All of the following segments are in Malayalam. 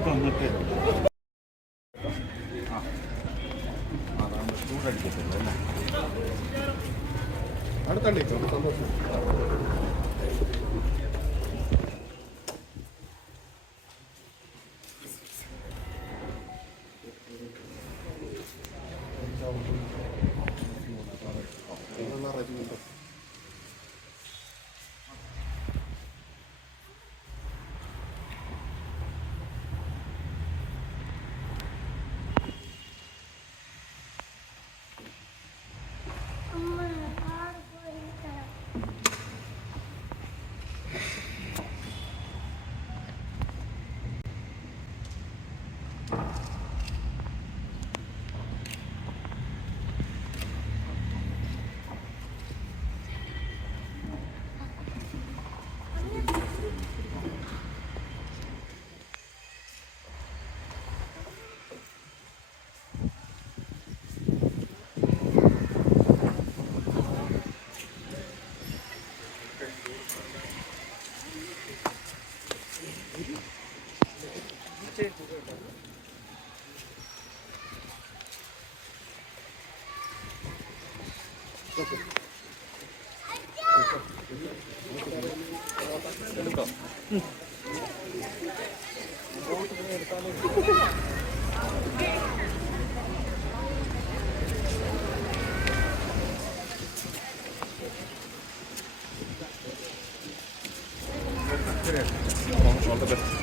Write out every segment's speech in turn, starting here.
തന്നിട്ട് അടുത്തണ്ടേ സന്തോഷം change. Okay. Look up. Hmm.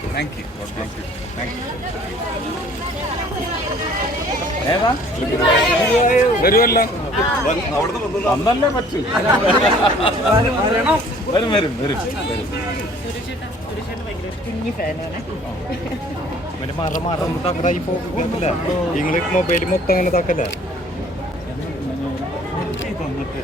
Thank you thank you thank you ഏതാ വരുമല്ലോ വന്നല്ലേ? പറ്റൂ വരും വരും വരും വരും മറ മറ താക്കതായി പോകില്ല നിങ്ങൾ മൊബൈൽ മൊത്തം അങ്ങനെ തക്കല്ല തന്നിട്ട്